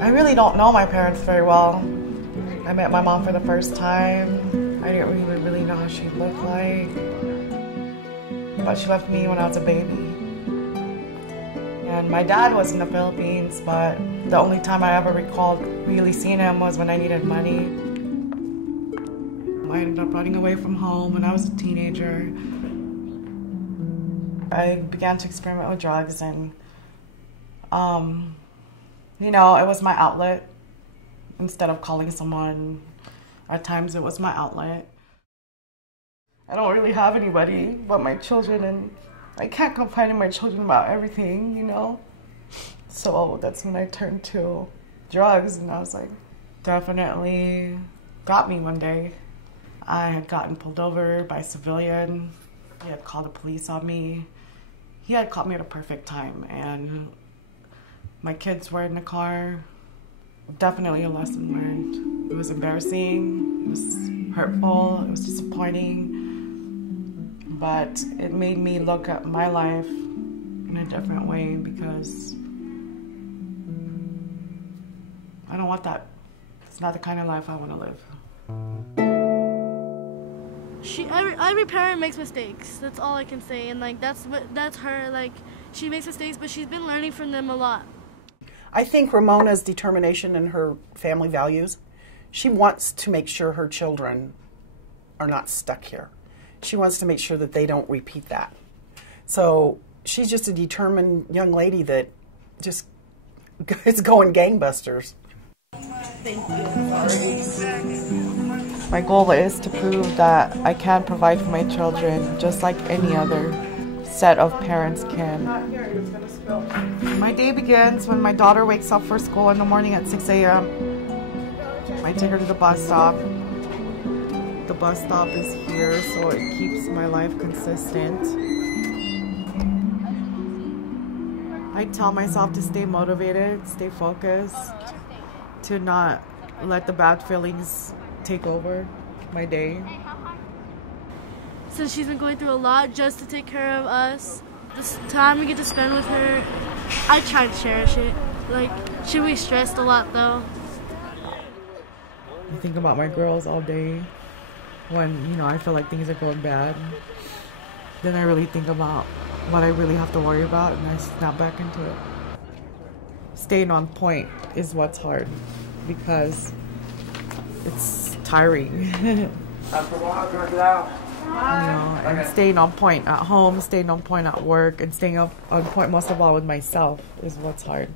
I really don't know my parents very well. I met my mom for the first time. I didn't really know what she looked like. But she left me when I was a baby. And my dad was in the Philippines, but the only time I ever recalled really seeing him was when I needed money. I ended up running away from home when I was a teenager. I began to experiment with drugs, and you know, it was my outlet. Instead of calling someone, at times it was my outlet. I don't really have anybody but my children, and I can't confide in my children about everything, you know? So that's when I turned to drugs, and I was like, definitely got me one day. I had gotten pulled over by a civilian. He had called the police on me. He had caught me at a perfect time, and my kids were in the car. Definitely a lesson learned. It was embarrassing, it was hurtful, it was disappointing, but it made me look at my life in a different way, because I don't want that. It's not the kind of life I want to live. Every parent makes mistakes. That's all I can say, and like that's her. Like, she makes mistakes, but she's been learning from them a lot. I think Ramona's determination and her family values, she wants to make sure her children are not stuck here. She wants to make sure that they don't repeat that. So she's just a determined young lady that just is going gangbusters. Thank you. My goal is to prove that I can provide for my children just like any other set of parents can. My day begins when my daughter wakes up for school in the morning at 6 a.m. I take her to the bus stop. The bus stop is here, so it keeps my life consistent. I tell myself to stay motivated, stay focused, to not let the bad feelings take over my day. Since she's been going through a lot just to take care of us, this time we get to spend with her, I try to cherish it. Like, she'll be stressed a lot though. I think about my girls all day when, you know, I feel like things are going bad. Then I really think about what I really have to worry about, and I snap back into it. Staying on point is what's hard, because it's tiring. You know, and staying on point at home, staying on point at work, and staying on point most of all with myself is what's hard,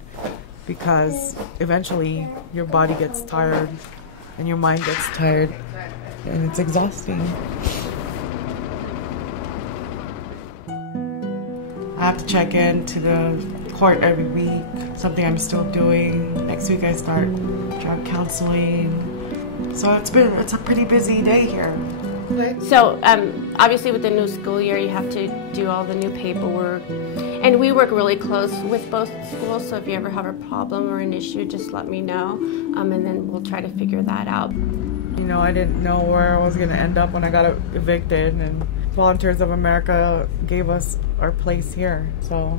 because eventually your body gets tired and your mind gets tired, and it's exhausting. I have to check in to the court every week, something I'm still doing. Next week I start drug counseling. So it's a pretty busy day here. So obviously with the new school year, you have to do all the new paperwork. And we work really close with both schools, so if you ever have a problem or an issue, just let me know, and then we'll try to figure that out. You know, I didn't know where I was going to end up when I got evicted, and Volunteers of America gave us our place here. So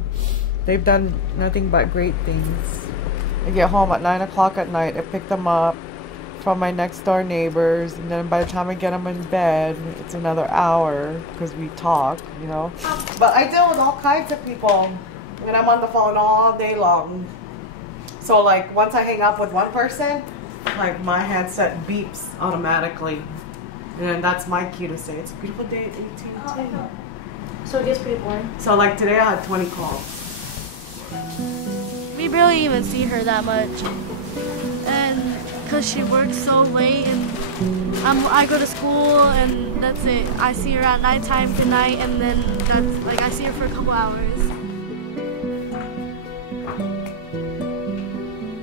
they've done nothing but great things. I get home at 9 o'clock at night, I pick them up from my next door neighbors, and then by the time I get them in bed, it's another hour because we talk, you know. But I deal with all kinds of people, and I'm on the phone all day long. So like once I hang up with one person, like my headset beeps automatically, and that's my cue to say it's a beautiful day at 18:10. So it gets pretty boring. So like today I had 20 calls. We barely even see her that much, and because she works so late, and I go to school, and that's it. I see her at nighttime, good night, and then that's like I see her for a couple hours.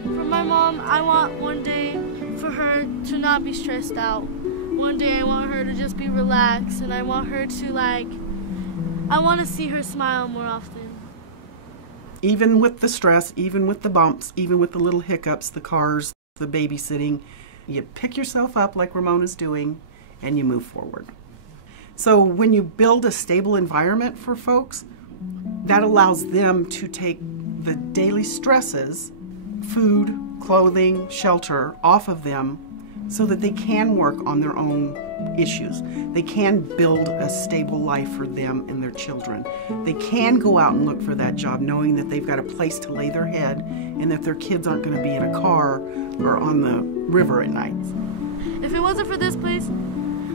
For my mom, I want one day for her to not be stressed out. One day I want her to just be relaxed, and I want her to I want to see her smile more often. Even with the stress, even with the bumps, even with the little hiccups, the cars, the babysitting, you pick yourself up like Ramona's doing, and you move forward. So when you build a stable environment for folks, that allows them to take the daily stresses food, clothing, shelter off of them so that they can work on their own issues. They can build a stable life for them and their children. They can go out and look for that job knowing that they've got a place to lay their head and that their kids aren't going to be in a car or on the river at night. If it wasn't for this place,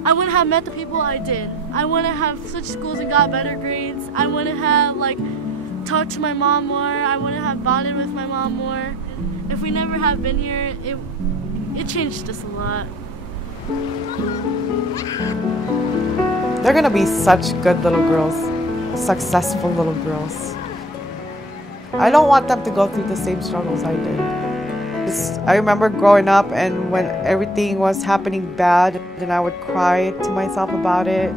I wouldn't have met the people I did. I wouldn't have switched schools and got better grades. I wouldn't have talked to my mom more. I wouldn't have bonded with my mom more. If we never have been here, it changed us a lot. They're gonna be such good little girls, successful little girls. I don't want them to go through the same struggles I did. I remember growing up and when everything was happening bad, and I would cry to myself about it.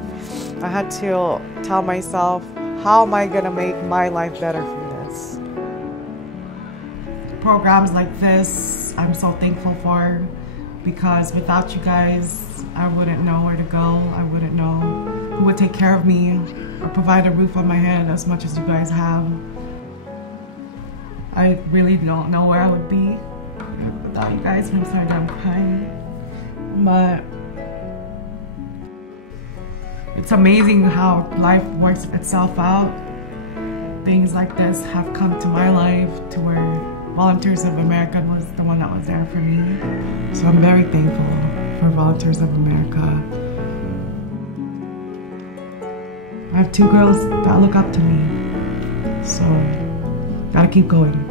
I had to tell myself, how am I gonna make my life better from this? Programs like this, I'm so thankful for, because without you guys, I wouldn't know where to go. I wouldn't know who would take care of me or provide a roof on my head as much as you guys have. I really don't know where I would be without you guys. I'm sorry that I'm crying. But it's amazing how life works itself out. Things like this have come to my life to where Volunteers of America was the one that was there for me. So I'm very thankful for Volunteers of America. I have 2 girls that look up to me, so gotta keep going.